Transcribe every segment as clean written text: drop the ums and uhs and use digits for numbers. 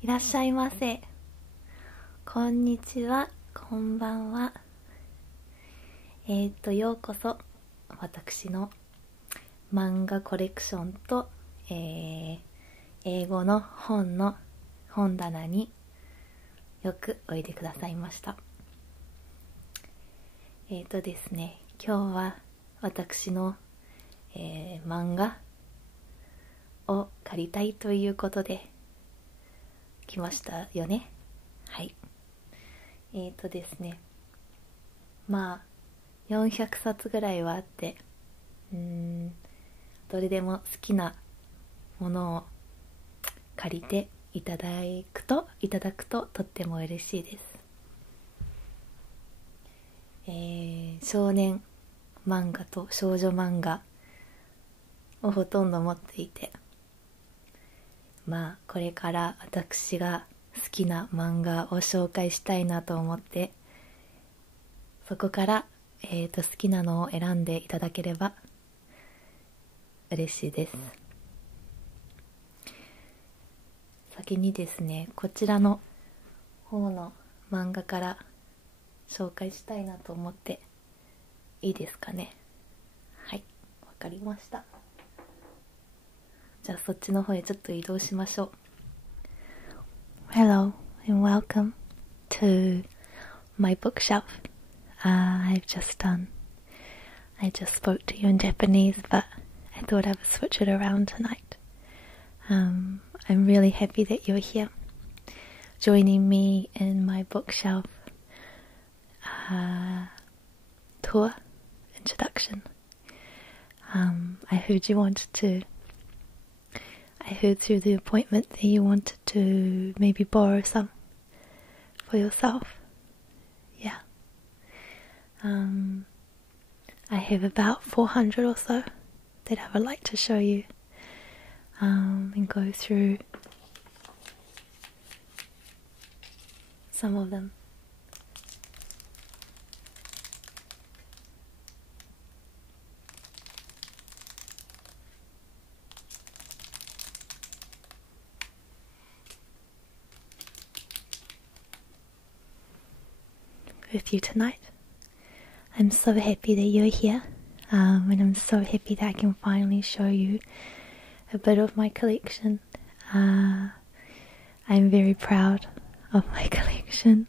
いらっしゃいませ。こんにちは、こんばんは。ようこそ私の漫画コレクションと、英語の本の本棚によくおいでくださいました。ですね、今日は私の、漫画を借りたいということで来ましたよね。はい。ですね、まあ400冊ぐらいはあって、どれでも好きなものを借りていただくととっても嬉しいです。少年漫画と少女漫画をほとんど持っていて、まあこれから私が好きな漫画を紹介したいなと思って、そこから、好きなのを選んでいただければ嬉しいです。先にですね、こちらの方の漫画から紹介したいなと思って、いいですかね。はい、わかりました。じゃあそっちの方へちょっと移動しましょう。 Hello and welcome to my bookshelf. I just spoke to you in Japanese, but I thought I would switch it around tonight. I'm really happy that you're here, joining me in my bookshelf tour introduction. I heard through the appointment that you wanted to maybe borrow some for yourself. Yeah. I have about 400 or so that I would like to show you, and go through some of them. With you tonight. I'm so happy that you're here, and I'm so happy that I can finally show you a bit of my collection. I'm very proud of my collection.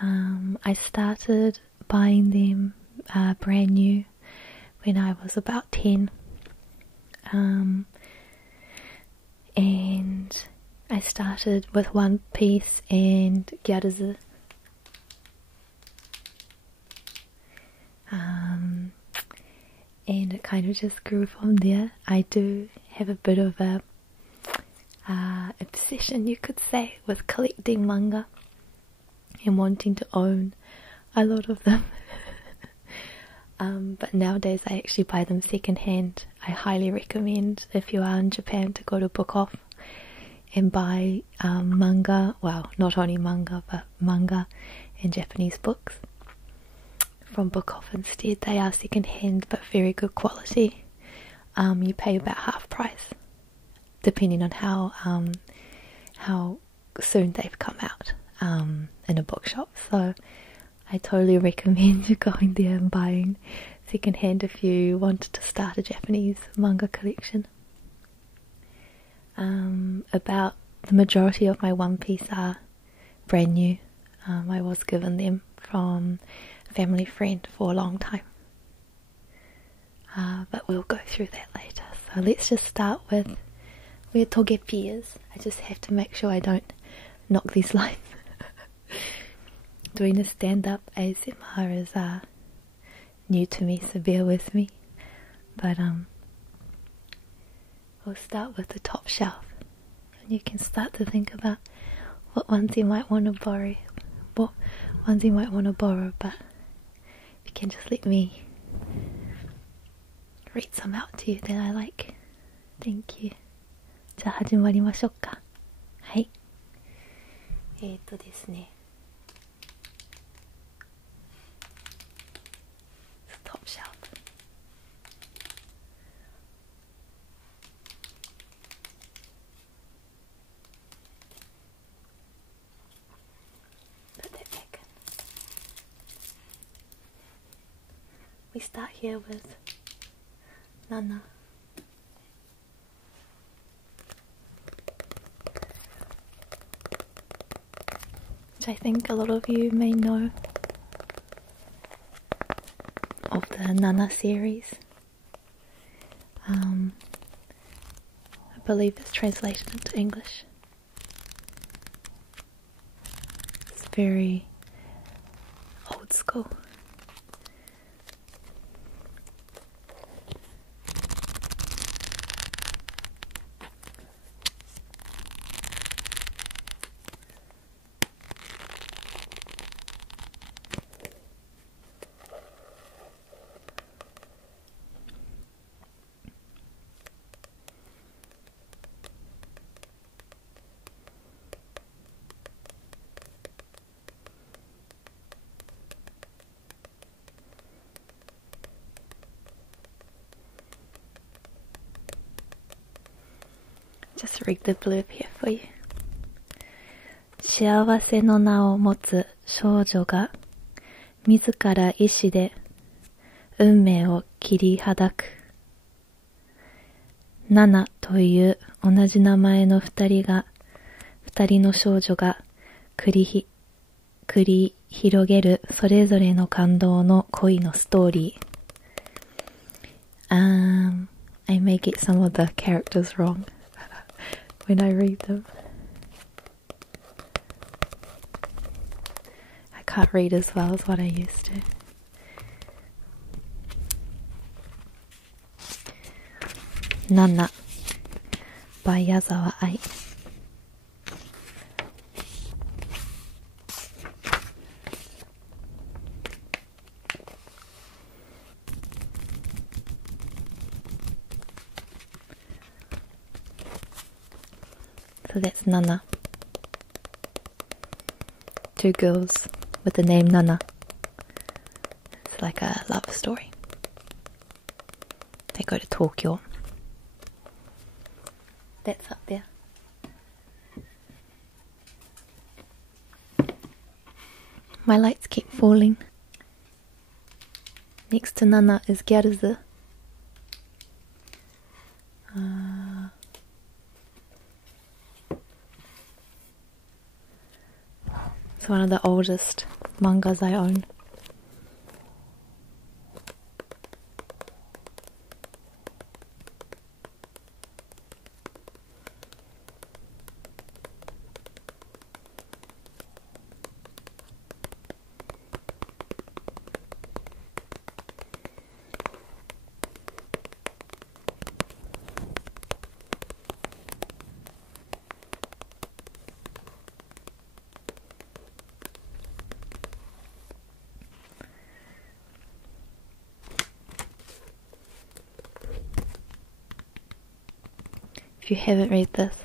I started buying them brand new when I was about 10, and I started with One Piece and Gyaruzu. And it kind of just grew from there. I do have a bit of a obsession, you could say, with collecting manga and wanting to own a lot of them. But nowadays I actually buy them second hand. I highly recommend, if you are in Japan, to go to Book Off and buy manga, well, not only manga, but manga and Japanese books from Book Off instead. They are second hand but very good quality. You pay about half price depending on how soon they've come out in a bookshop. So I totally recommend going there and buying second hand if you wanted to start a Japanese manga collection. About the majority of my One Piece are brand new. I was given them from family friend for a long time, but we'll go through that later. So let's just start with where Togepi is. I just have to make sure I don't knock these lines. Doing a stand-up ASMR is new to me, so bear with me. But we'll start with the top shelf, and you can start to think about what ones you might want to borrow, but if you can just let me read some out to you that I like. Thank you. じゃあ始まりましょうか。はい。ですね。Top shelf. we start here with Nana. Which I think a lot of you may know of the Nana series. I believe it's translated into English. It's very old school. Just read the blurb here for you. 幸せの名を持つ少女が自ら意志で運命を切り開く。ナナという同じ名前の二人の少女が繰り広げるそれぞれの感動の恋のストーリー。I may get some of the characters wrong when I read them. I can't read as well as what I used to. Nana by Yazawa Ai. So that's Nana. Two girls with the name Nana. It's like a love story. They go to Tokyo. That's up there. My lights keep falling. Next to Nana is Gyaruzu. It's one of the oldest mangas I own. If you haven't read this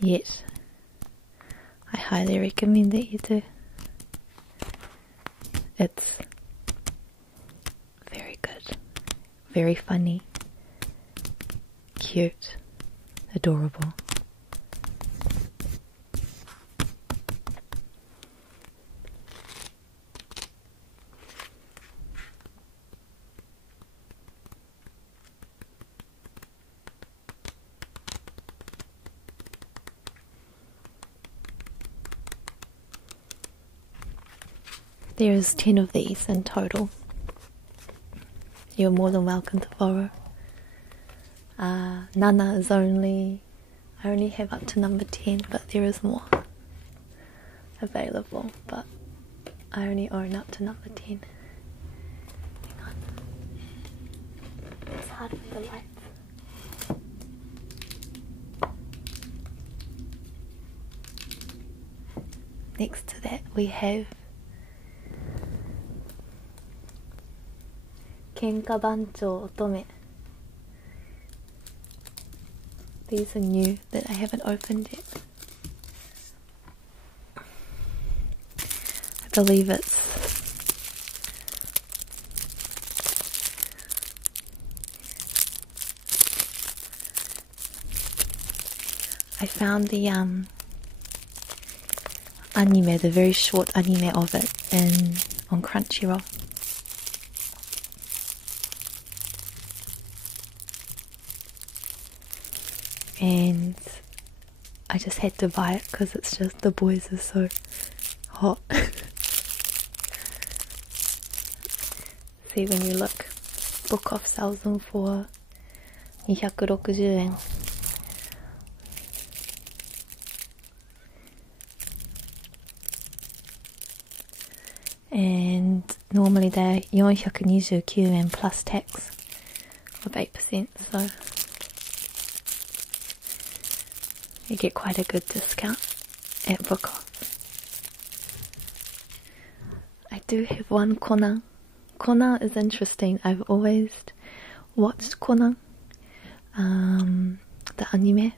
yet, I highly recommend that you do. It's very good, very funny, cute, adorable. There's 10 of these in total. You're more than welcome to borrow. Nana is I only have up to number 10, but there is more available, but I only own up to number 10. Hang on. It's hard with the lights. Next to that we have Kenkabancho Otome. These are new that I haven't opened yet. I believe it's I found the anime, the very short anime of it in on Crunchyroll. And I just had to buy it because it's just, the boys are so hot. See, when you look, Book Off sells them for 260 yen. And normally they're 429 yen plus tax of 8%, so you get quite a good discount at Book Off. I do have one Conan. Conan is interesting. I've always watched Conan, the anime,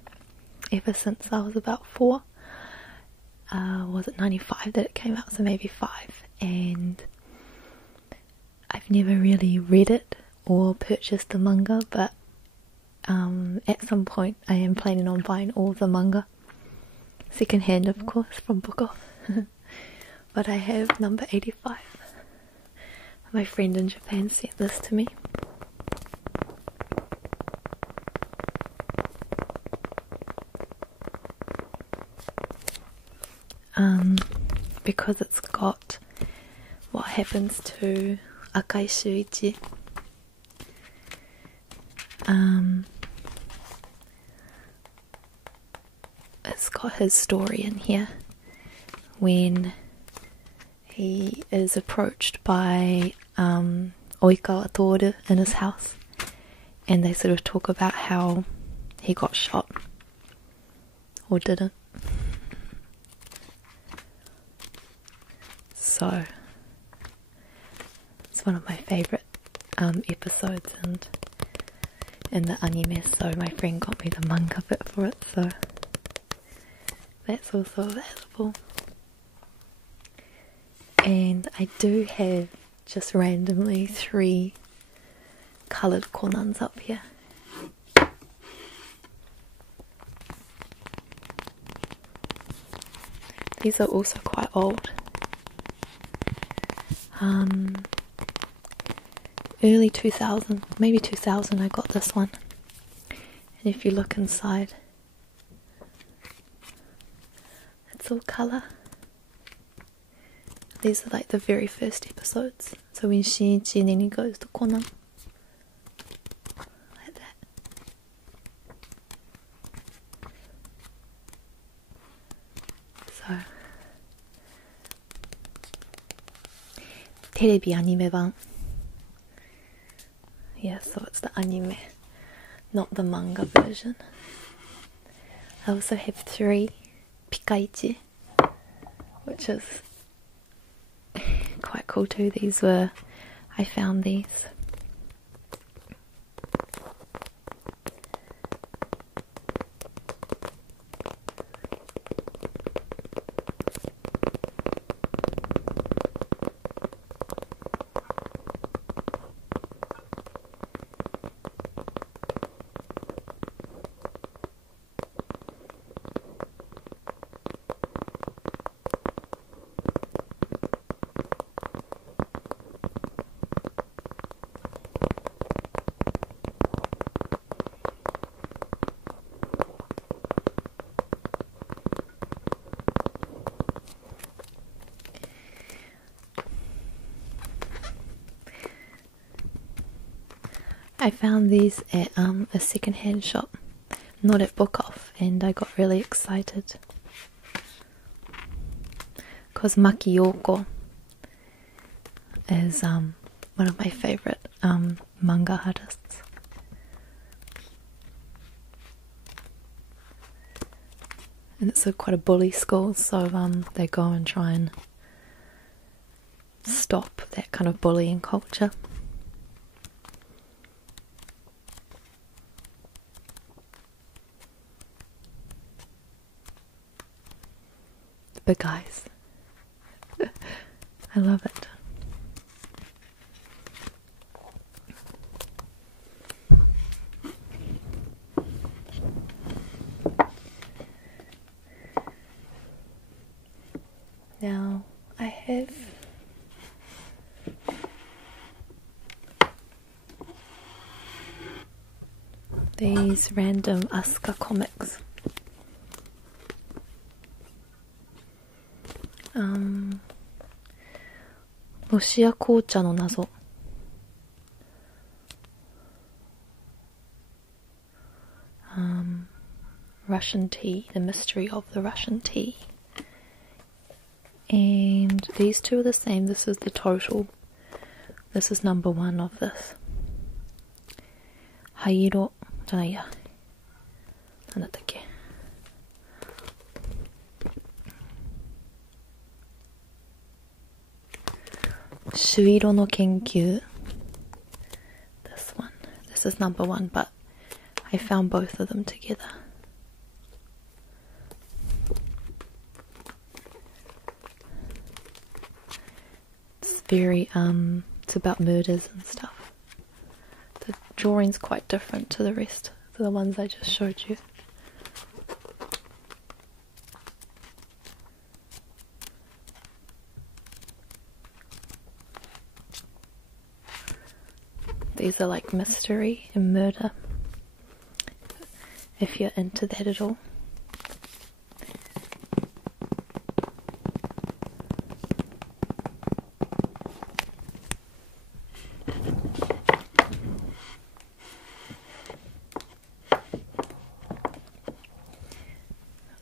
ever since I was about 4. Was it 95 that it came out? So maybe 5. And I've never really read it or purchased the manga, but at some point I am planning on buying all the manga. Second hand, of course, from Book Off. But I have number 85. My friend in Japan sent this to me. Because it's got what happens to Akari Shuichi. It's got his story in here when he is approached by Oikawa Toru in his house, and they sort of talk about how he got shot or didn't. So it's one of my favourite episodes in the anime, so my friend got me the manga bit for it, so that's also available. And I do have just randomly 3 coloured Conans up here. These are also quite old. Early 2000, maybe 2000 I got this one. And if you look inside, it's all colour. These are like the very first episodes. So when Shinichi Nini goes to Conan, like that. So, Terebi anime ban. Yeah, so it's the anime, not the manga version. I also have 3 Pika Ichi, which is quite cool too. I found these. I found these at a second-hand shop, not at Book Off, and I got really excited because Maki Yoko is one of my favourite manga artists. And it's quite a bully school, so they go and try and stop that kind of bullying culture. Big eyes. I love it. Now I have these random Asuka comics. Roshia Koucha no Nazo. Russian tea, the mystery of the Russian tea. And these two are the same. This is the total. This is number 1 of this. Hairo, じゃないや。なんだったっけ。朱色の研究. This one. This is number 1, but I found both of them together. It's very, it's about murders and stuff. The drawing's quite different to the rest of the ones I just showed you. These are like mystery and murder, if you're into that at all.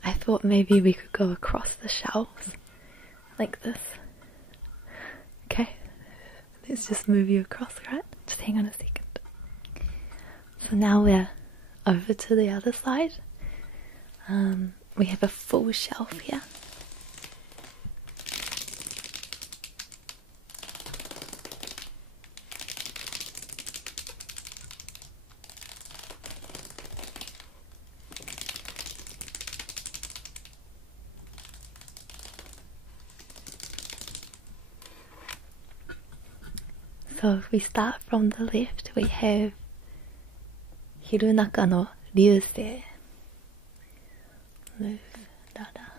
I thought maybe we could go across the shelves like this. Okay, let's just move you across, right? Just hang on a second. So now we're over to the other side. We have a full shelf here. So if we start from the left, we have Hirunaka No Ryuusei. Move, dada.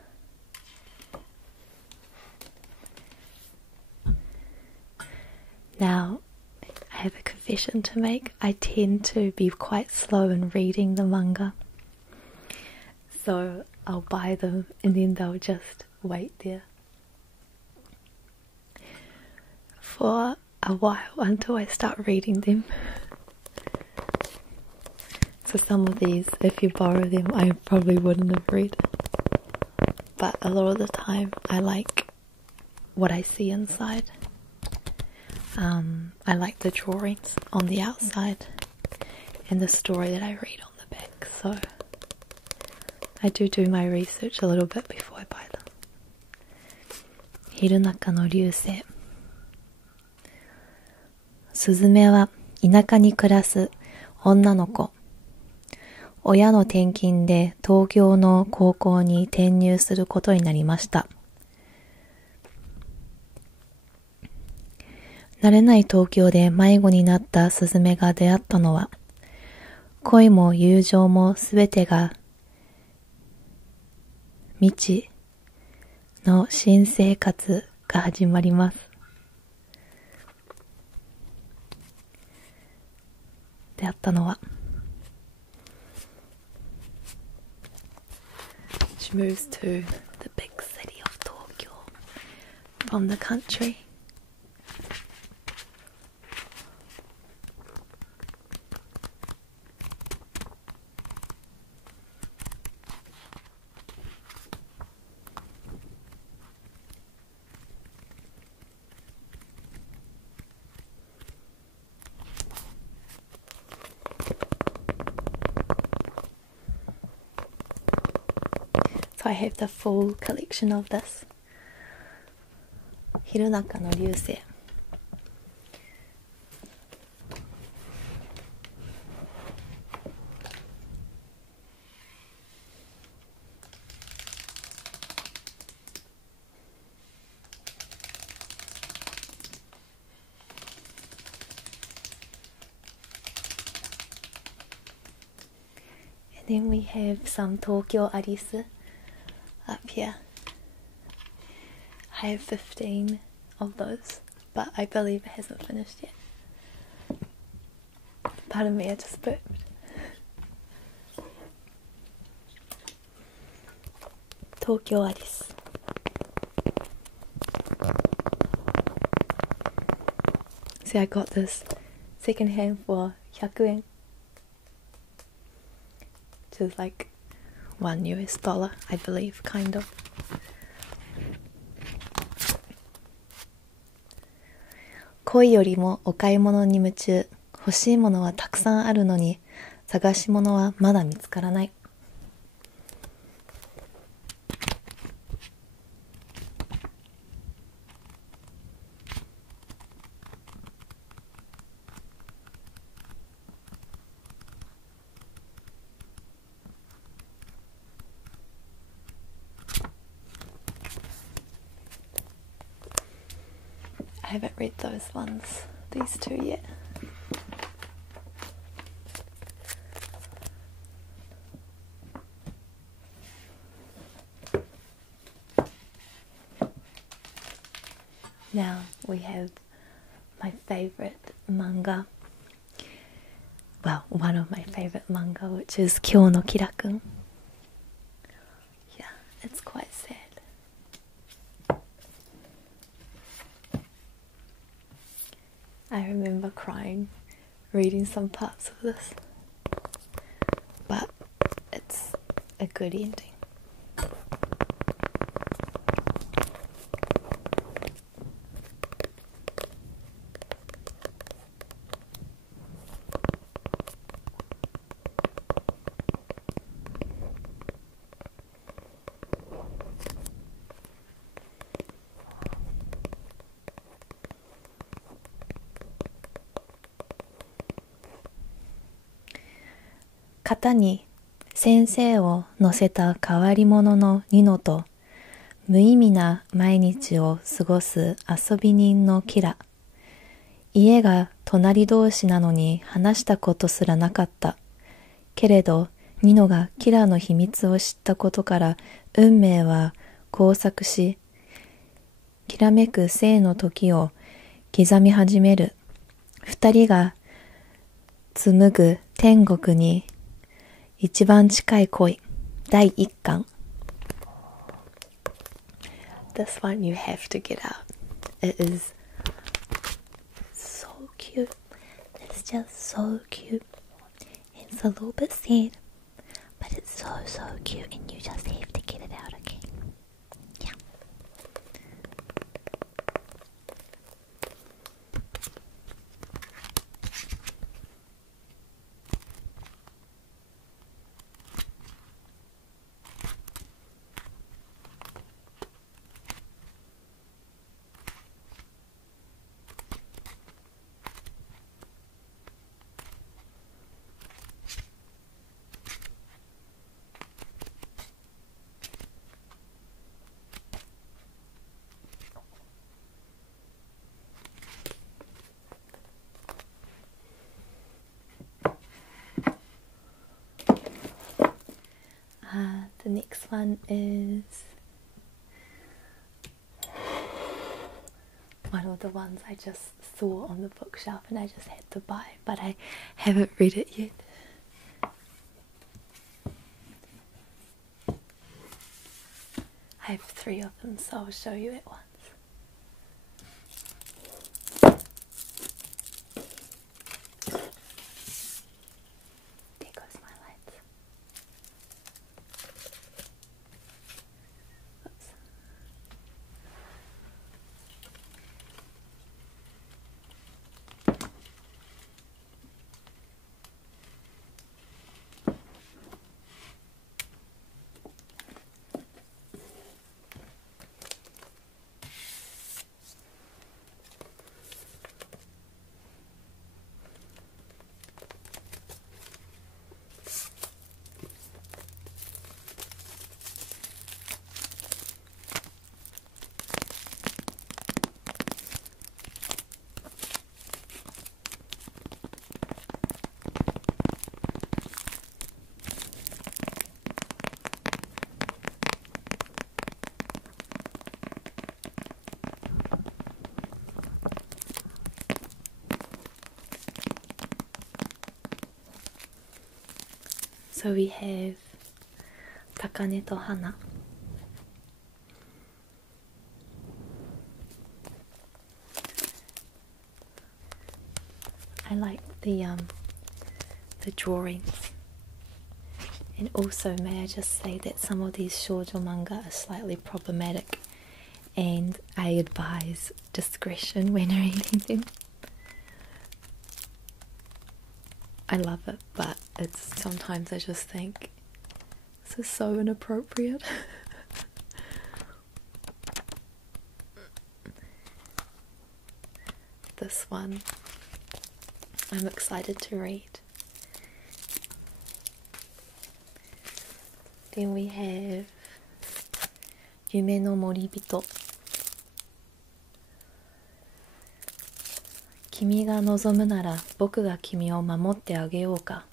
Now, I have a confession to make. I tend to be quite slow in reading the manga. So I'll buy them and then they'll just wait there for a while until I start reading them. So some of these, if you borrow them, I probably wouldn't have read. But a lot of the time, I like what I see inside. I like the drawings on the outside and the story that I read on the back. So I do my research a little bit before I buy them. Hirunaka no Ryuusei. スズメは田舎に暮らす女の子。親の転勤で東京の高校に転入することになりました。慣れない東京で迷子になったスズメが出会ったのは、恋も友情もすべてが未知の新生活が始まります。出会ったのは She moves to the big city of Tokyo from the country. So I have the full collection of this. Hirunaka no Ryuusei. And then we have some Tokyo Arisu up here. I have 15 of those, but I believe it hasn't finished yet. Pardon me, I just burped. 東京アリス。See, I got this second hand for 100 yen, which is like $1, I believe, kind of. 恋よりもお買い物に夢中。欲しいものはたくさんあるのに探し物はまだ見つからない。I haven't read those ones, these two yet. Now we have my favorite manga. Well, one of my favorite manga, which is Kyou No Kirakun. Yeah, it's quite sad. I remember crying reading some parts of this, but it's a good ending.型に先生を乗せた変わり者のニノと無意味な毎日を過ごす遊び人のキラ。家が隣同士なのに話したことすらなかった。けれどニノがキラの秘密を知ったことから運命は交錯し、きらめく生の時を刻み始める。二人が紡ぐ天国に一番近い恋第一巻。 This one you have to get out. It is so cute. It's just so cute. It's a little bit sad, but it's so cute and you just have to get it out, okay? Yeah. The next one is one of the ones I just saw on the bookshelf and I just had to buy, but I haven't read it yet. I have 3 of them, so I'll show you at once. There goes my lights. Oops. So we have Takane To Hana, I like the drawings. And also, may I just say that some of these shoujo manga are slightly problematic, and I advise discretion when reading them. I love it, but it's sometimes I just think this is so inappropriate. This one I'm excited to read. Then we have Yume no Moribito. 君が望むなら僕が君を守ってあげようか。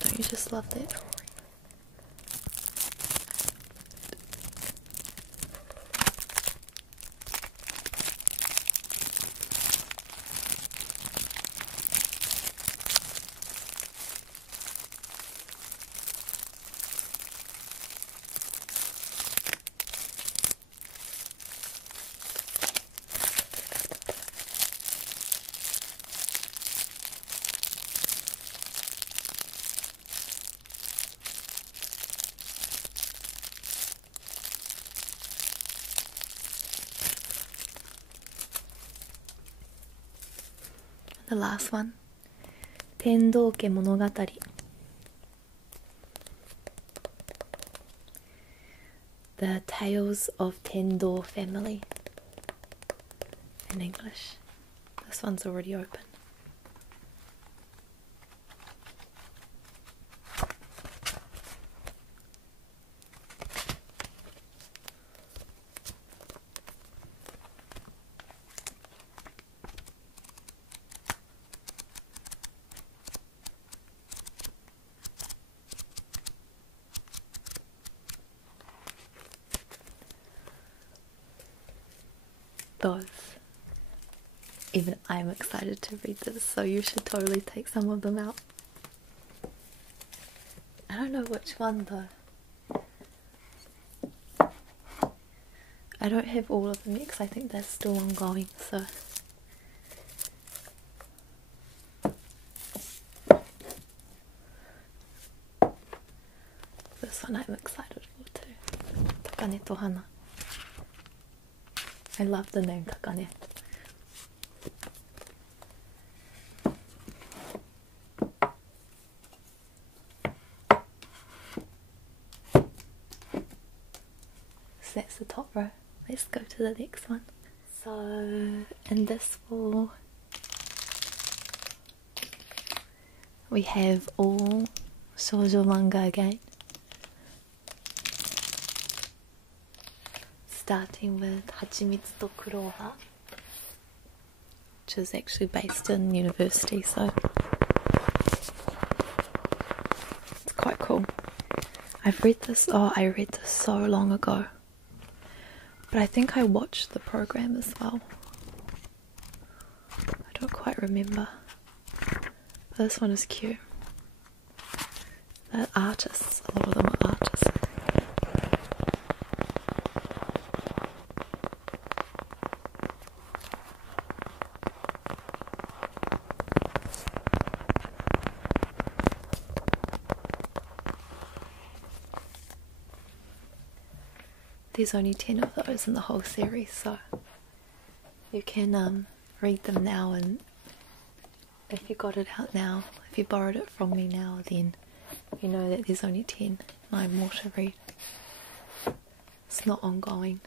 Don't you just love that drawing? The last one, 天道家物語. The Tales of Tendo Family in English. This one's already open. Those. Even I'm excited to read this, so you should totally take some of them out. I don't know which one though. I don't have all of them yet because I think they're still ongoing, so. This one I'm excited for too. Takane To Hana. I love the name Takane. So that's the top row. Let's go to the next one. So, in this fall, we have all shoujo manga again. Starting with Hachimitsu To Kuro-ba, which is actually based in university, so it's quite cool. I read this so long ago, but I think I watched the program as well. I don't quite remember. This one is cute. The artists, a lot of them are artists. There's only 10 of those in the whole series, so you can read them now, and if you got it out now, if you borrowed it from me now, then you know that there's only 9 more to read. It's not ongoing.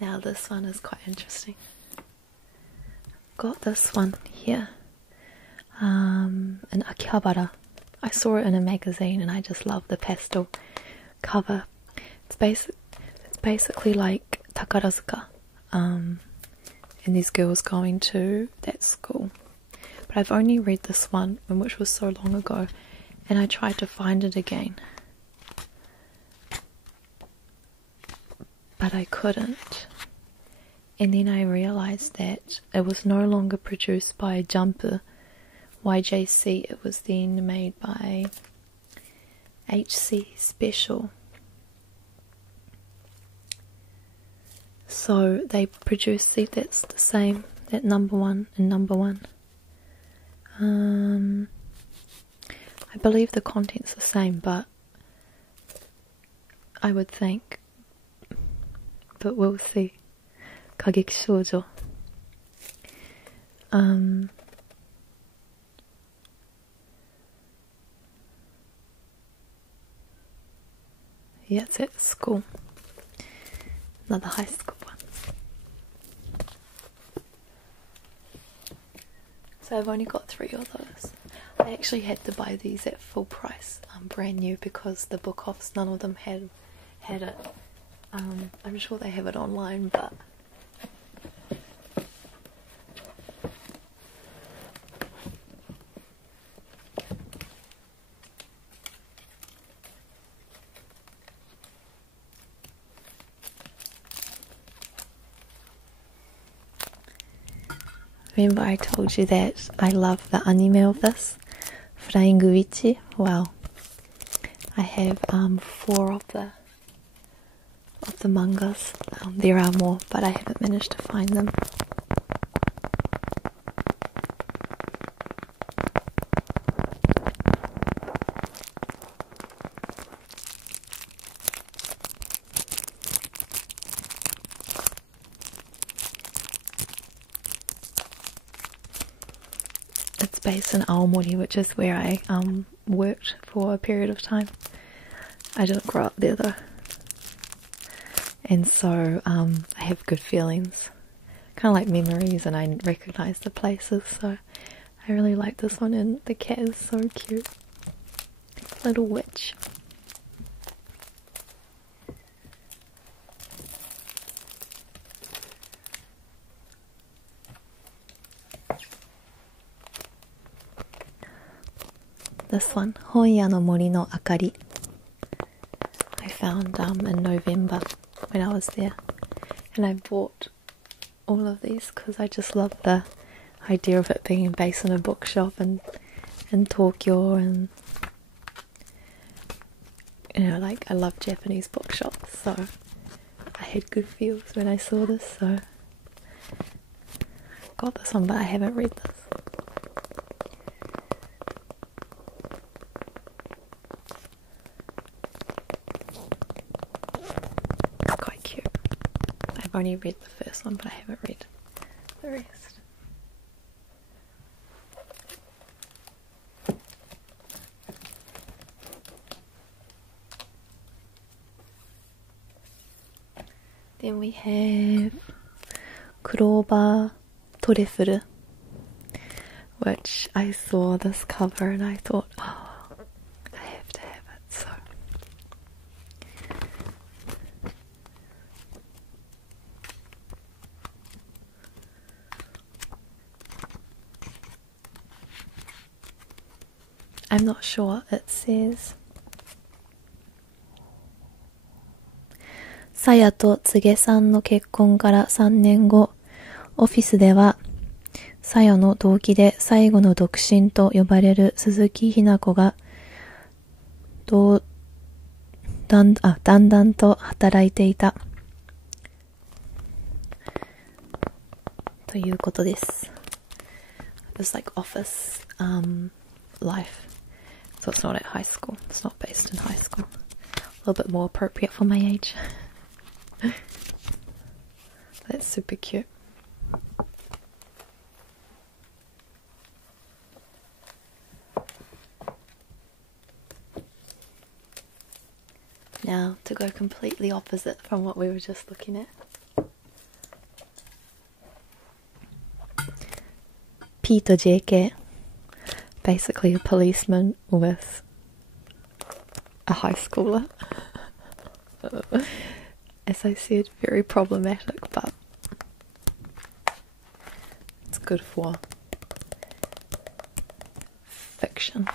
Now this one is quite interesting. Got this one here, in Akihabara. I saw it in a magazine and I just love the pastel cover. It's basically like Takarazuka, and these girls going to that school. But I've only read this one, which was so long ago, and I tried to find it again, but I couldn't. And then I realized that it was no longer produced by Jump YJC. It was then made by HC Special. So they produce, see, that's the same, that number 1 and number 1. I believe the content's the same, but I would think, but we'll see. Kageki Shoujo. Yeah, it's at school. Another high school one. So I've only got 3 of those. I actually had to buy these at full price, brand new, because the book offs, none of them had it. I'm sure they have it online, but remember I told you that I love the anime of this, Flying Witchy? Well, I have 4 of the mangas. There are more, but I haven't managed to find them. It's based in Aomori, which is where I worked for a period of time. I didn't grow up there though. And so I have good feelings, kind of like memories, and I recognise the places, so I really like this one, and the cat is so cute. Little witch. This one, Honya no Mori no Akari. I found in November when I was there, and I bought all of these because I just love the idea of it being based in a bookshop in Tokyo, and you know, like, I love Japanese bookshops, so I had good feels when I saw this, so I got this one, but I haven't read this. I've only read the first one, but I haven't read the rest. Then we have Kuro-ba Torefuru, which I saw this cover and I thought, oh, I have to have it, so I'm not sure. It saysさやとつげさんの結婚から3年後、オフィスではさやの同期で最後の独身と呼ばれる鈴木ひな子がだんだんと働いていたということです。It's like office life. So it's not at high school. It's not based in high school. A little bit more appropriate for my age. That's super cute. Now to go completely opposite from what we were just looking at. P&JK. Basically a policeman with a high schooler. As I said, very problematic, but it's good for fiction.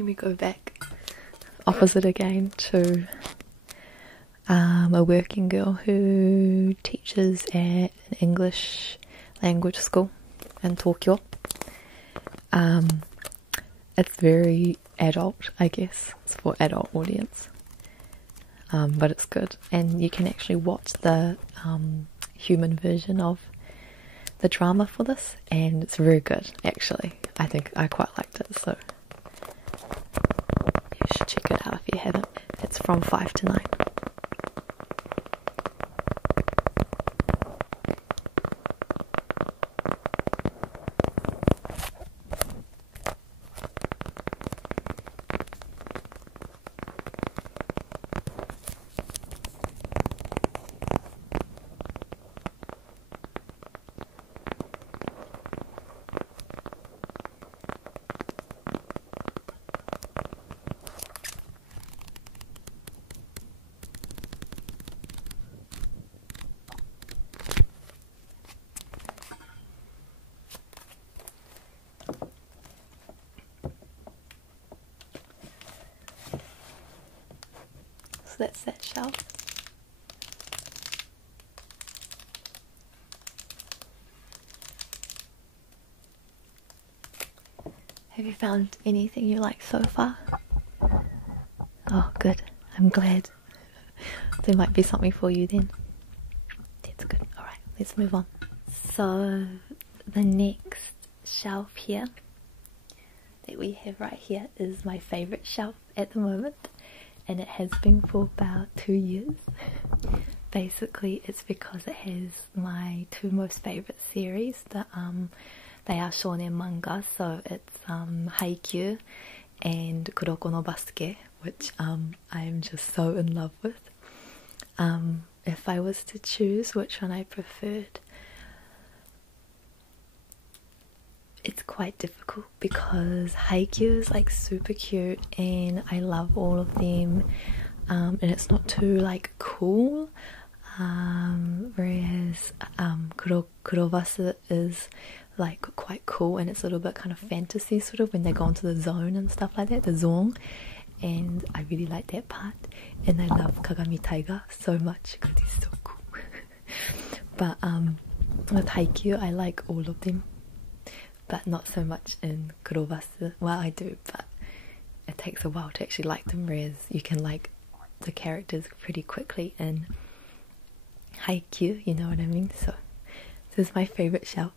Then we go back opposite again to a working girl who teaches at an English language school in Tokyo. It's very adult, I guess. It's for adult audience. But it's good. And you can actually watch the human version of the drama for this, and it's very good, actually. I think I quite liked it, so you should check it out if you haven't. It's from 5 to 9. So that's that shelf. Have you found anything you like so far? Oh, good. I'm glad. There might be something for you then. That's good. Alright, let's move on. So, the next shelf here that we have right here is my favourite shelf at the moment. And it has been for about 2 years. Basically, it's because it has my 2 most favourite series. They are shonen manga, so it's Haikyuu and Kuroko no Basuke, which I am just so in love with. If I was to choose which one I preferred, it's quite difficult because Haikyuu is like super cute and I love all of them, and it's not too like cool, whereas Kurobasu is like quite cool and it's a little bit kind of fantasy sort of when they go into the zone and stuff like that, the zone, and I really like that part. And I love Kagami Taiga so much because he's so cool. But with Haikyuu I like all of them, but not so much in Kurobasu. Well, I do, but it takes a while to actually like them, whereas you can like the characters pretty quickly in Haikyuu, you know what I mean? So this is my favourite shelf.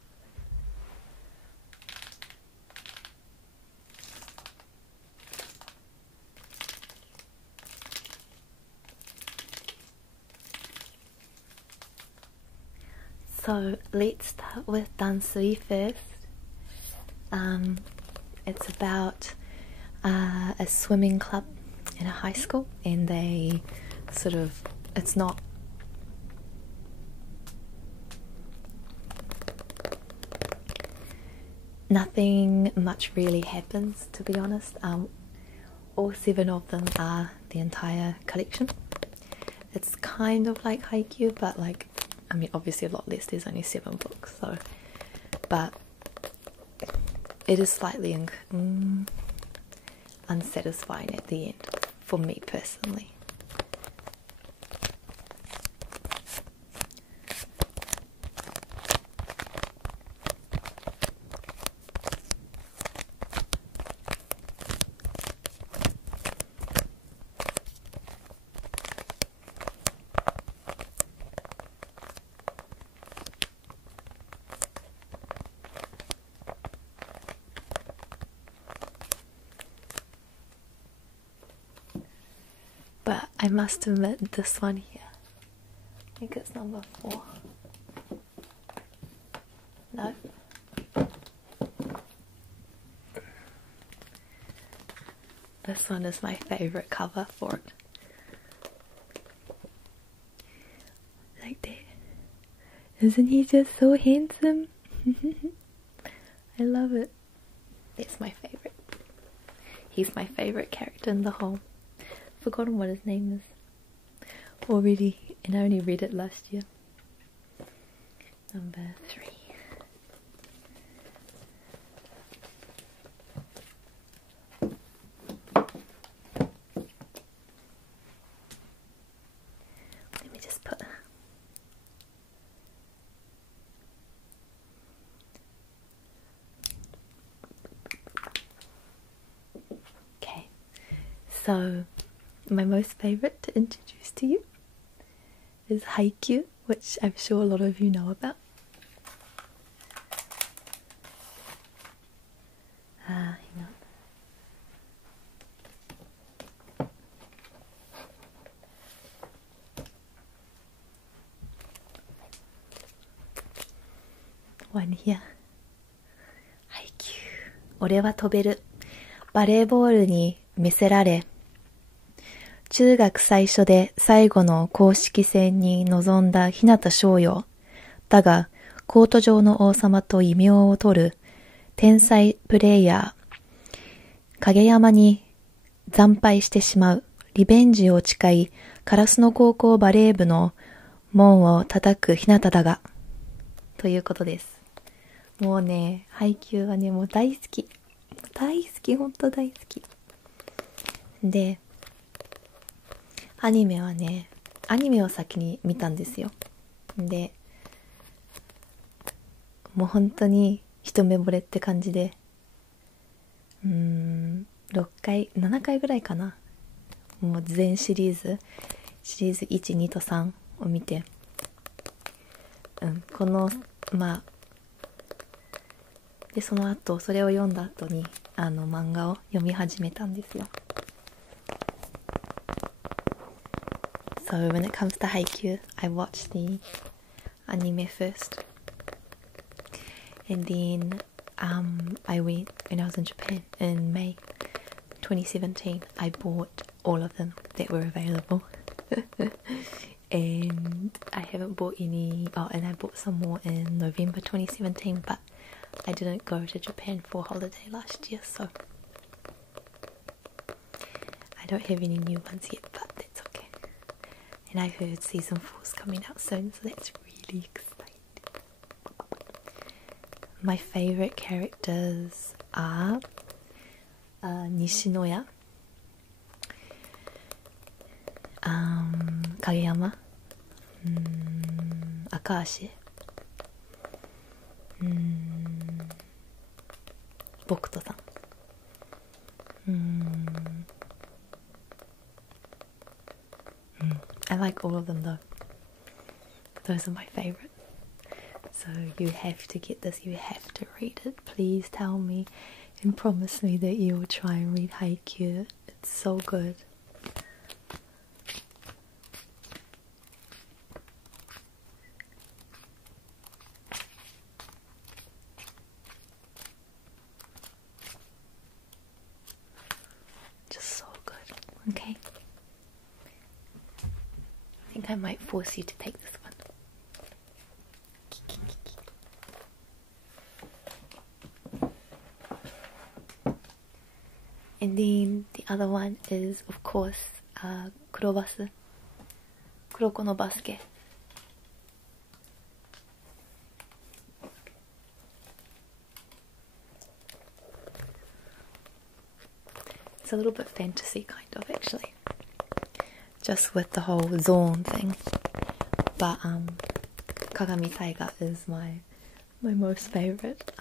So let's start with Dansui first. It's about a swimming club in a high school, and they sort of, it's not nothing much really happens, to be honest. All 7 of them are the entire collection. It's kind of like Haikyuu, but like, I mean, obviously a lot less. There's only 7 books, so, but it is slightly unsatisfying at the end, for me personally. But I must admit, this one here, I think it's number 4. No. This one is my favourite cover for it. Like that. Isn't he just so handsome? I love it. It's my favourite. He's my favourite character in the whole. Forgotten what his name is already, and I only read it last year. Number 3. So, my most favorite to introduce to you is Haikyuu, which I'm sure a lot of you know about. Hang on. One here. 俺は飛べる。バレーボールに魅せられ。中学最初で最後の公式戦に臨んだ日向翔陽。だが、コート上の王様と異名を取る天才プレイヤー。影山に惨敗してしまう。リベンジを誓い、烏野高校バレー部の門を叩く日向だが。ということです。もうね、配給はね、もう大好き。大好き、ほんと大好き。で、アニメはね、アニメを先に見たんですよ。で、もう本当に一目惚れって感じで、6回、7回ぐらいかな。もう全シリーズ1、2と3を見て、この、で、その後、それを読んだ後に、漫画を読み始めたんですよ。So, when it comes to Haikyuu, I watched the anime first. And then, I went, when I was in Japan in May 2017, I bought all of them that were available. And I haven't bought any, and I bought some more in November 2017, but I didn't go to Japan for holiday last year, so I don't have any new ones yet, but that's okay. And I heard season 4's coming out soon, so that's really exciting. My favourite characters are Nishinoya, Kageyama, Akashi, 僕とさん。I like all of them though. Those are my favorite. So you have to get this, you have to read it. Please tell me and promise me that you will try and read Haikyuu. It's so good. Okay. I think I might force you to take this one. And then the other one is, of course, Kurobasu. Kuroko no Basuke. It's a little bit fantasy kind of actually, just with the whole Zorn thing, but Kagami Taiga is my most favorite,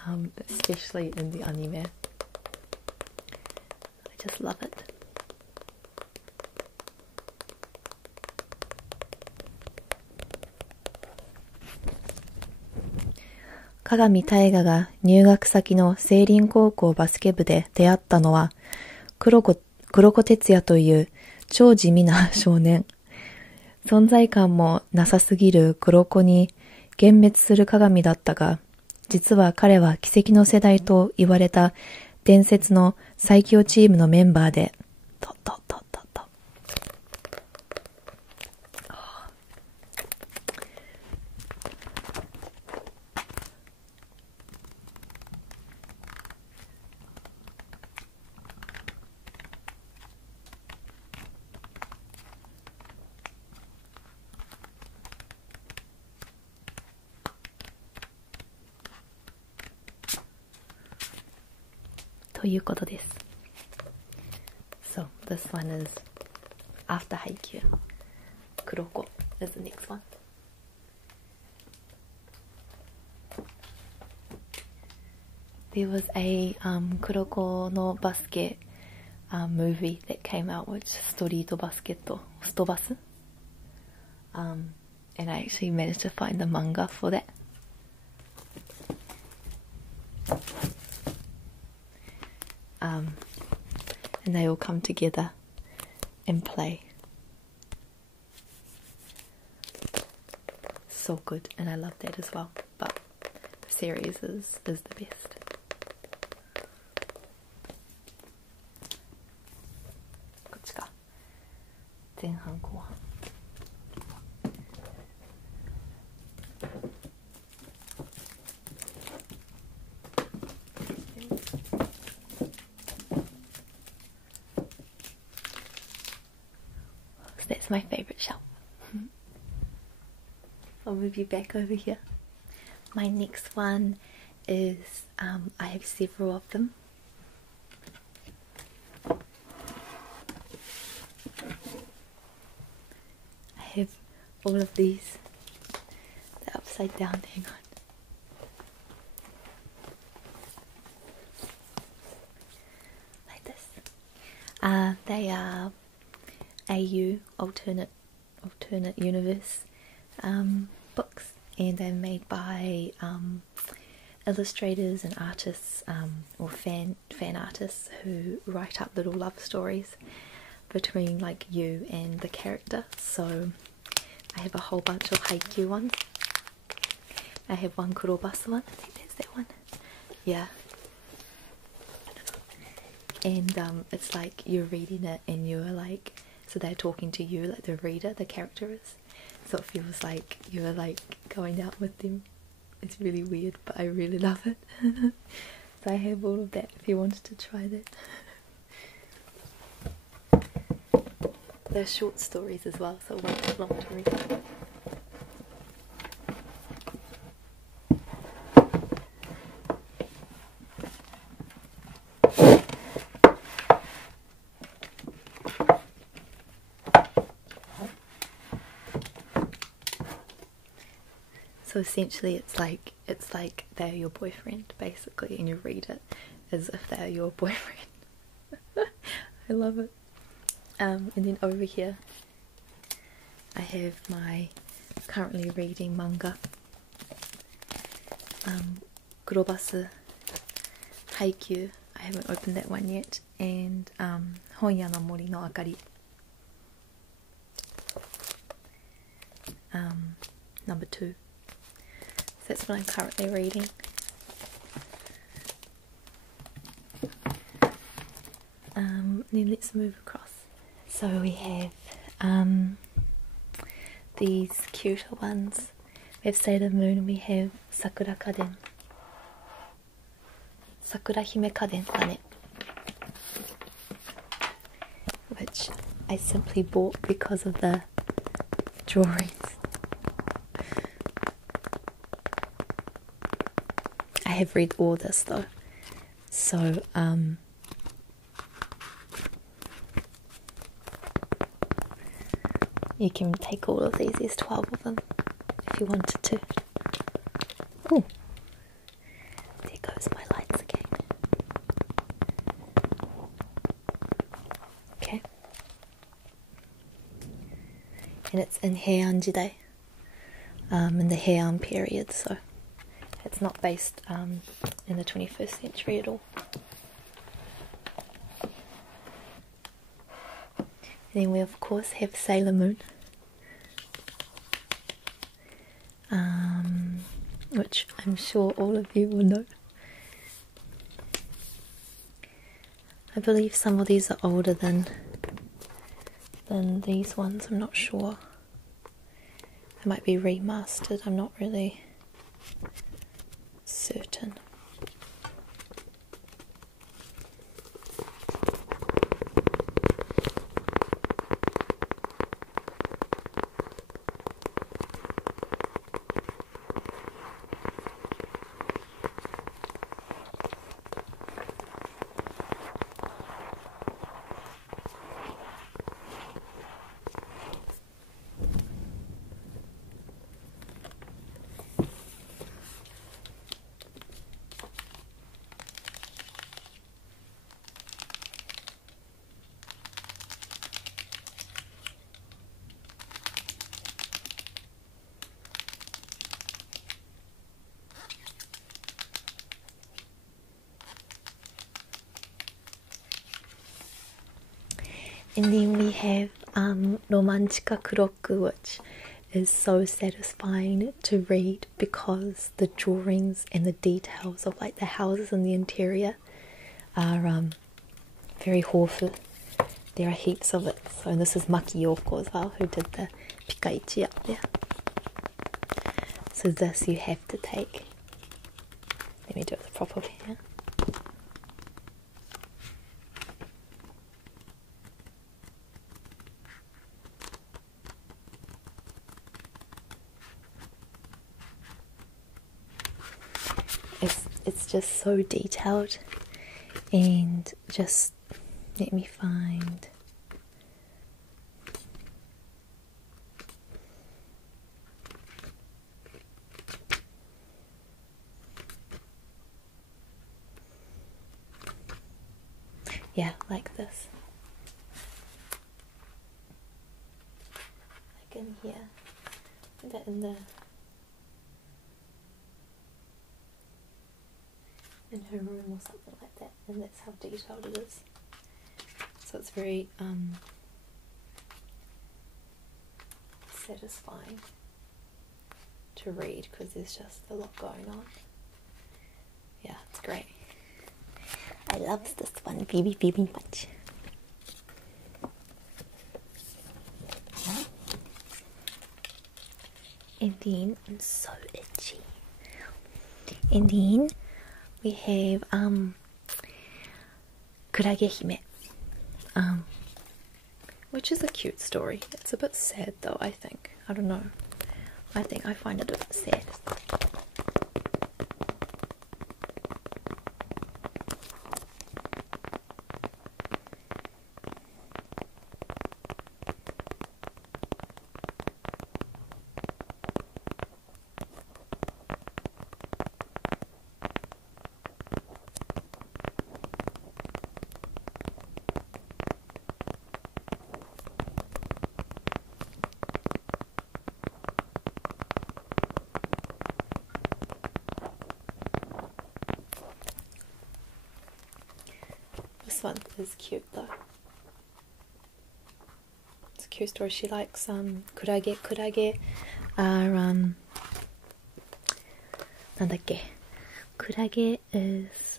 especially in the anime. I just love it. Kagami Taiga が入学先の聖林高校バスケ部で出会ったのは黒子哲也という超地味な少年。存在感もなさすぎる黒子に幻滅する鏡だったが、実は彼は奇跡の世代と言われた伝説の最強チームのメンバーで、ということです。So, this one is after Haikyuu. Kuroko is the next one. There was a Kuroko no Basuke movie that came out, which Street Basket, Stobasu. And I actually managed to find the manga for that. And they all come together and play. So good, and I love that as well. But the series is the best. Kochi ka. 前半後半. So that's my favourite shelf. I'll move you back over here. My next one is, I have several of them. I have all of these. They're upside down, hang on. Like this. They are AU, alternate universe books, and they're made by illustrators and artists, or fan artists who write up little love stories between like you and the character. So I have a whole bunch of Haikyuu ones. I have one Kuro-ba's one, I think that's that one. Yeah. And it's like you're reading it and you're like, so they're talking to you like the reader, the character is. So it feels like you're like going out with them. It's really weird, but I really love it. So I have all of that if you wanted to try that. They're short stories as well, so it won't take long to read. So essentially it's like they're your boyfriend basically, and you read it as if they're your boyfriend. I love it. And then over here I have my currently reading manga, Kuro-ba's Haikyuu. I haven't opened that one yet, and Honya no Mori no Akari. Number 2. So that's what I'm currently reading. Then let's move across. So we have these cuter ones. We have Sailor Moon, and we have Sakura Kaden. Sakura Hime Kaden Planet, which I simply bought because of the drawings. I have read all this though, so you can take all of these. There's 12 of them if you wanted to. Oh, there goes my lights again. Okay, and it's in Heian Jidai, in the Heian period, so it's not based in the 21st century at all. And then we of course have Sailor Moon, which I'm sure all of you will know. I believe some of these are older than these ones, I'm not sure. They might be remastered, I'm not really certain. And then we have Romanchika Kuroku, which is so satisfying to read because the drawings and the details of like the houses and the interior are very hofu. There are heaps of it. So this is Maki Yoko as well, who did the Pika Ichi up there. So this you have to take. Let me do it the proper way here. It's just so detailed, and just let me find. Yeah, like this. Like in here. That in her room or something like that, and that's how detailed it is. So it's very satisfying to read because there's just a lot going on. Yeah, it's great. I love this one, very much. And then it's so itchy. And then we have Kurage Hime, which is a cute story. It's a bit sad though, I think. I don't know. I find it a bit sad. This one is cute though. It's a cute story. She likes kurage are nandakke. Kurage is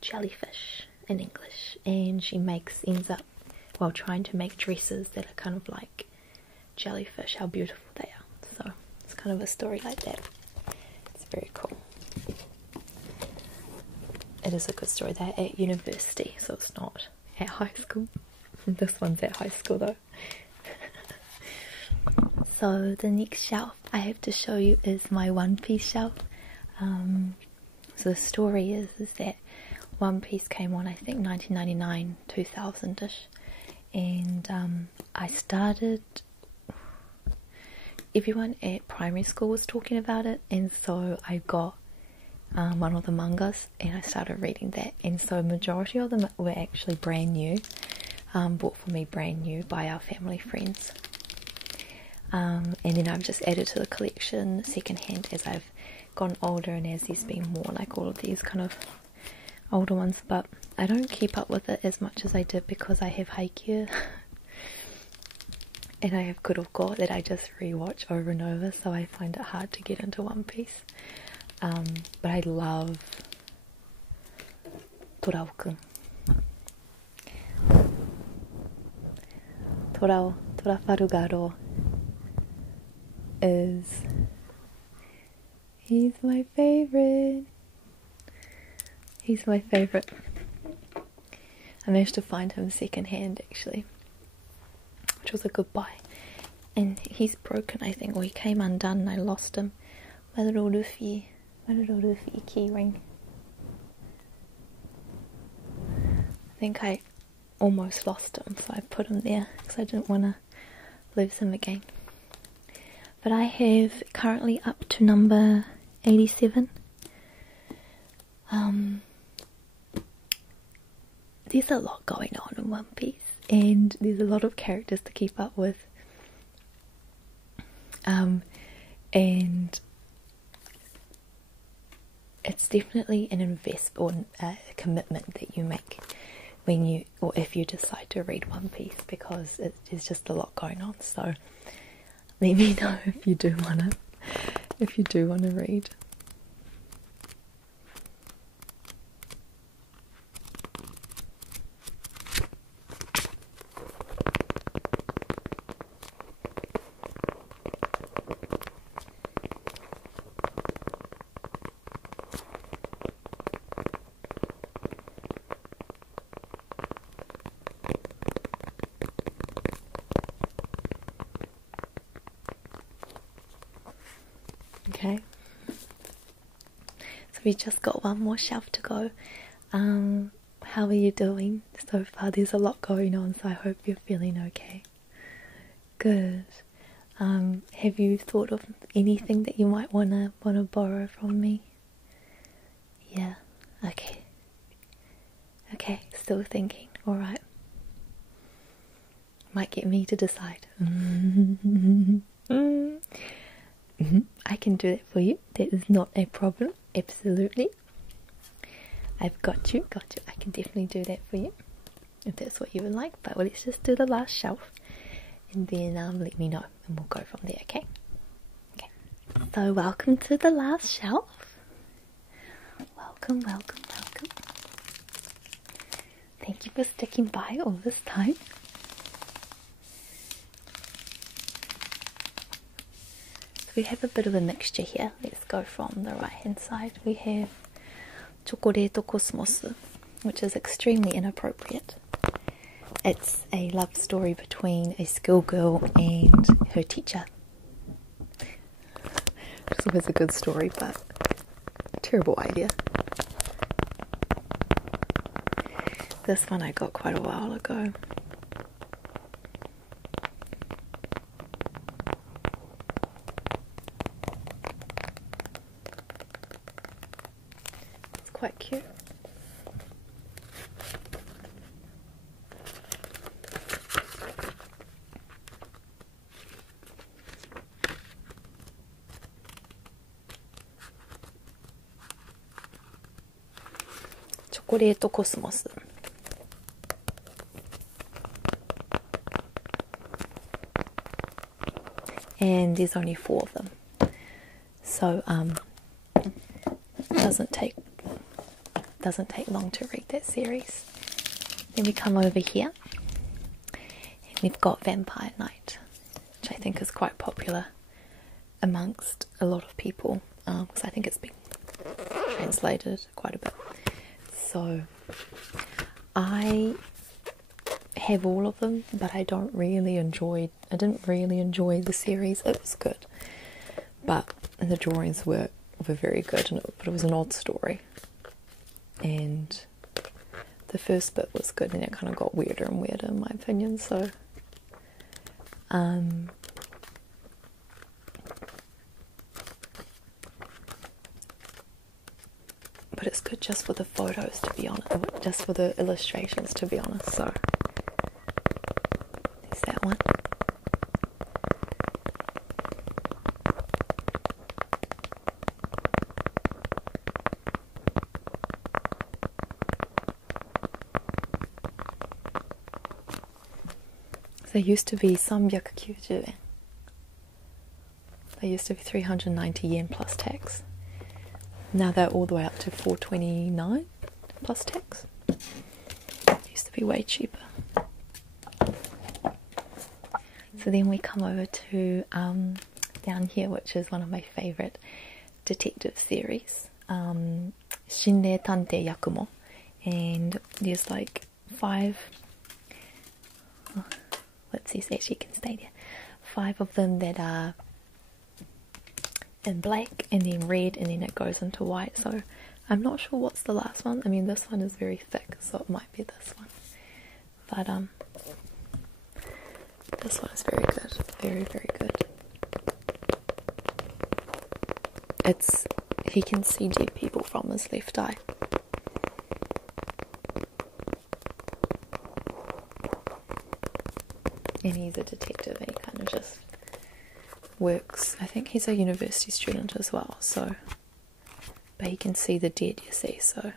jellyfish in English, and she ends up trying to make dresses that are kind of like jellyfish, how beautiful they are. So it's kind of a story like that. It's very cool. It is a good story. They're at university, so it's not at high school. This one's at high school though. So the next shelf I have to show you is my One Piece shelf. So the story is that One Piece came on, I think 1999, 2000ish, and I started. Everyone at primary school was talking about it, and so I got one of the mangas and I started reading that, and so majority of them were actually brand new, bought for me brand new by our family friends, and then I've just added to the collection secondhand as I've gotten older and as there's been more like all of these kind of older ones, but I don't keep up with it as much as I did because I have Haikyuu and I have Kuro-ba that I just rewatch over and over, so I find it hard to get into One Piece. But I love Torao-kun. Torafalugaro he's my favorite. He's my favorite. I managed to find him secondhand actually, which was a good buy. And he's broken, I think, or he came undone and I lost him. My little Luffy key ring. I think I almost lost him, so I put him there because I didn't want to lose him again. But I have currently up to number 87. There's a lot going on in One Piece, and there's a lot of characters to keep up with. And it's definitely an invest or a commitment that you make when you, or if you decide to read One Piece, because there's just a lot going on. So let me know if you do wanna read. Okay, so we just got one more shelf to go. How are you doing so far? There's a lot going on, so I hope you're feeling okay. Good. Have you thought of anything that you might wanna borrow from me? Yeah. Okay. Okay. Still thinking. All right. Might get me to decide. I can do that for you. That is not a problem. Absolutely. I've got you. I can definitely do that for you, if that's what you would like. But let's just do the last shelf, and then let me know, and we'll go from there. Okay. Okay. So welcome to the last shelf. Welcome. Thank you for sticking by all this time. We have a bit of a mixture here. Let's go from the right hand side. We have Chocolate Cosmos, which is extremely inappropriate. It's a love story between a schoolgirl and her teacher. It's always a good story, but a terrible idea. This one I got quite a while ago. Quite cute. Chocolate Cosmos. And there's only 4 of them. So doesn't take long to read that series. Then we come over here and we've got Vampire Knight, which I think is quite popular amongst a lot of people, because I think it's been translated quite a bit. So I have all of them, but I didn't really enjoy the series. It was good, but the drawings were very good, but it was an odd story. And the first bit was good, and it kind of got weirder and weirder in my opinion. So but it's good just for the photos, to be honest, just for the illustrations, to be honest. So there's that one. They used to be 390 yen. They used to be 390 yen plus tax. Now they're all the way up to 429 plus tax. Used to be way cheaper. So then we come over to down here, which is one of my favourite detective series, Shinrei Tantei Yakumo, and there's like 5. Let's see, actually you can stay there. 5 of them that are in black, and then red, and then it goes into white. So I'm not sure what's the last one. I mean, this one is very thick, so it might be this one. But this one is very good, very good. It's, he can see dead people from his left eye. And he's a detective, and he kind of just works. I think he's a university student as well, so but you can see the dead, you see, so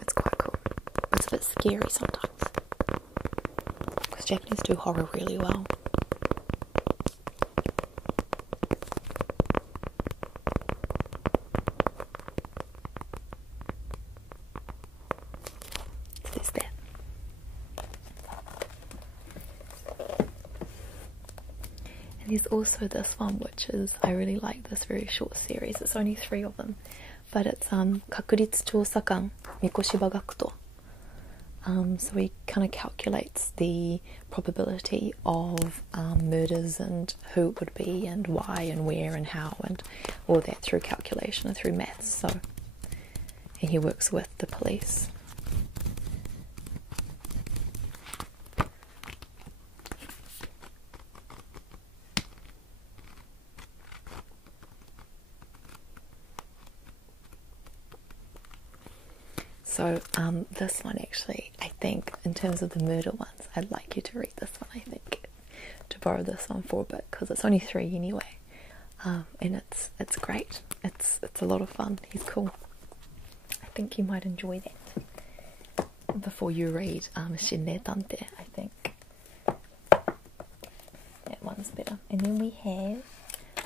it's quite cool. It's a bit scary sometimes because Japanese do horror really well. There's also this one, which is, I really like this very short series. It's only 3 of them, but it's Kakuritsu Chosakan Mikoshiba Gakuto. So he kind of calculates the probability of murders and who it would be and why and where and how and all that through calculation and through maths. So, and he works with the police. So this one actually, I think, in terms of the murder ones, I'd like you to read this one, I think, to borrow this one for a bit, because it's only 3 anyway, and it's great. It's a lot of fun. He's cool. I think you might enjoy that before you read Shinrei Tante. I think that one's better. And then we have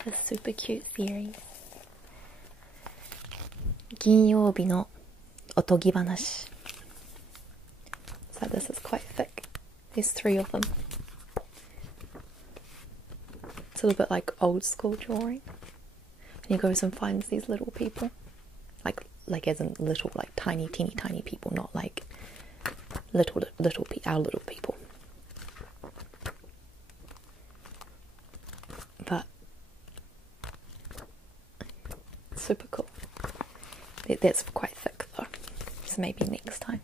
this super cute series, Ginyoubi no Otogi Banashi. So this is quite thick. There's 3 of them. It's a little bit like old school drawing. And he goes and finds these little people. Like as in little, like tiny, teeny, tiny people, not like our little people. But super cool. That's quite thick though, so maybe next time.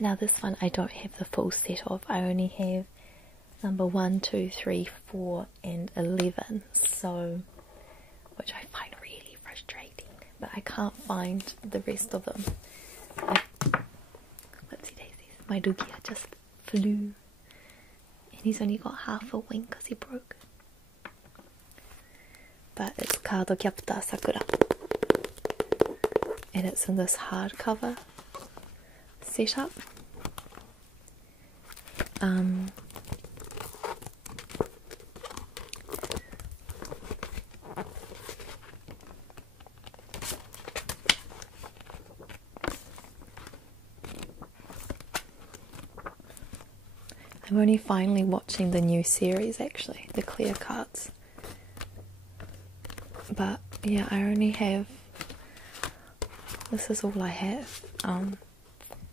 Now this one I don't have the full set of. I only have number 1, 2, 3, 4 and 11, so, which I find really frustrating, but I can't find the rest of them. Whoopsie daisies, my Rukia just flew and he's only got half a wing because he broke. But it's Card Captor Sakura and it's in this hardcover setup. I'm only finally watching the new series, actually, the clear cards. But yeah, I only have, this is all I have.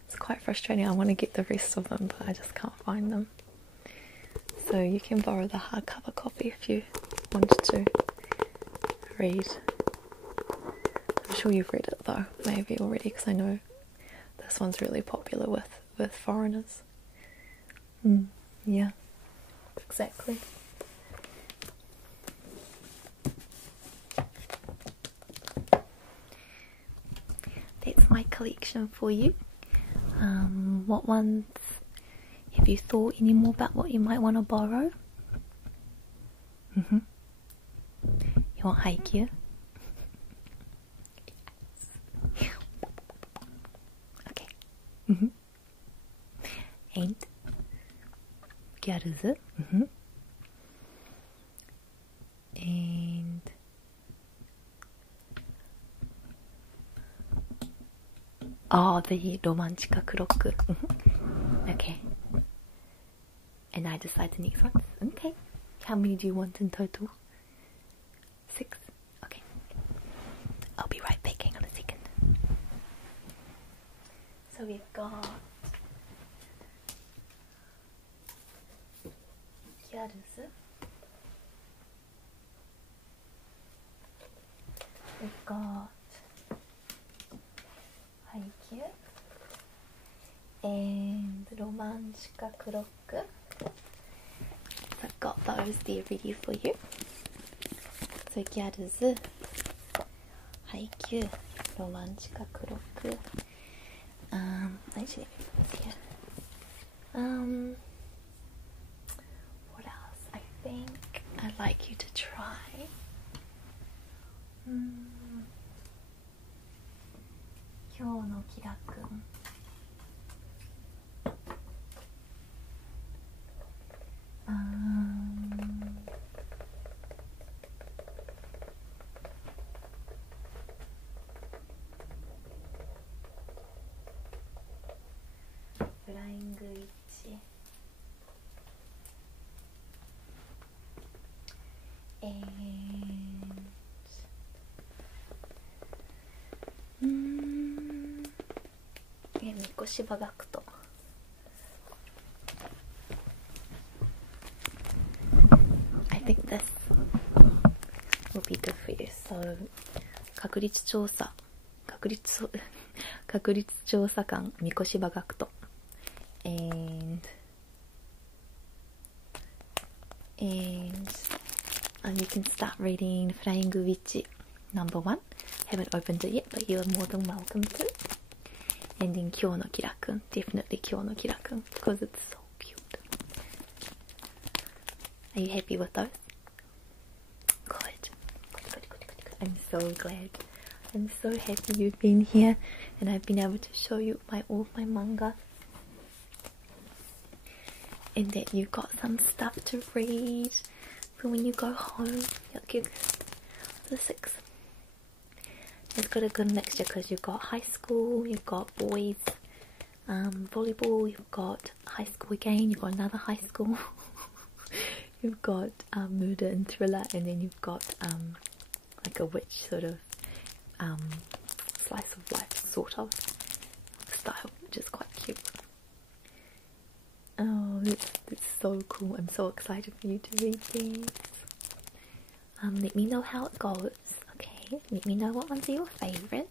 It's quite frustrating. I want to get the rest of them, but I just can't find them. So you can borrow the hardcover copy if you wanted to read. I'm sure you've read it though, maybe already, because I know this one's really popular with foreigners. Yeah, exactly. That's my collection for you. What ones have you thought any more about what you might want to borrow? You want Haikyuu? Yes. Okay. And Gyaruzu? And the romantica clock. Okay. And I decide the next ones. Okay. How many do you want in total? 6? Okay. I'll be right back. Hang on a second. So we've got Arisu. We've got Haikyuu and romantica clock. So I've got those there ready for you. So Arisu, Haikyuu, romantica clock. Actually, let me put this here. What else? I think I'd like you to try. Kyou No Kirakun. Flying Ichi. And Mikoshi Bagakuto. I think this will be good for you. So 確率調査官三越場学徒 and you can start reading Flying Witch #1. Haven't opened it yet, but you are more than welcome to. And then Kyou No Kirakun, definitely Kyou No Kirakun, because it's so cute. Are you happy with those? Good. I'm so glad. I'm so happy you've been here and I've been able to show you all my manga. And that you've got some stuff to read for when you go home. The 6. It's got a good mixture because you've got high school, you've got boys volleyball, you've got high school again, you've got another high school, you've got murder and thriller, and then you've got like a witch sort of slice of life sort of style, which is quite cute. Oh, it's so cool. I'm so excited for you to read these. Let me know how it goes. Okay, let me know what ones are your favourite,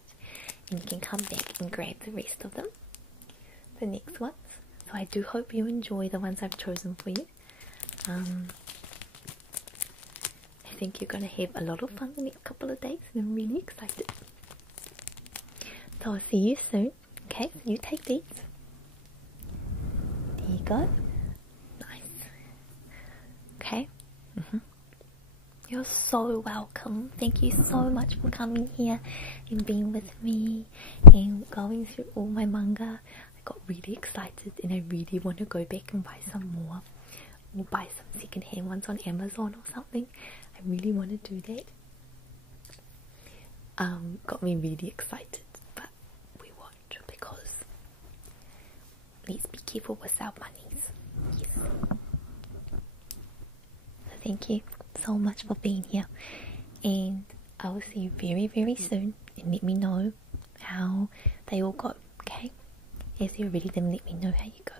and you can come back and grab the rest of them, the next ones. So I do hope you enjoy the ones I've chosen for you. I think you're going to have a lot of fun the next couple of days, and I'm really excited. So I'll see you soon. Okay, so you take these. There you go. Nice. Okay. You're so welcome. Thank you so much for coming here and being with me and going through all my manga. I got really excited and I really want to go back and buy some more. Or buy some second-hand ones on Amazon or something. I really want to do that. Got me really excited, but we won't because let's be careful with our monies. Yes. So thank you so much for being here, and I will see you very, very soon. And let me know how they all go. Okay? As you're ready, then let me know how you go.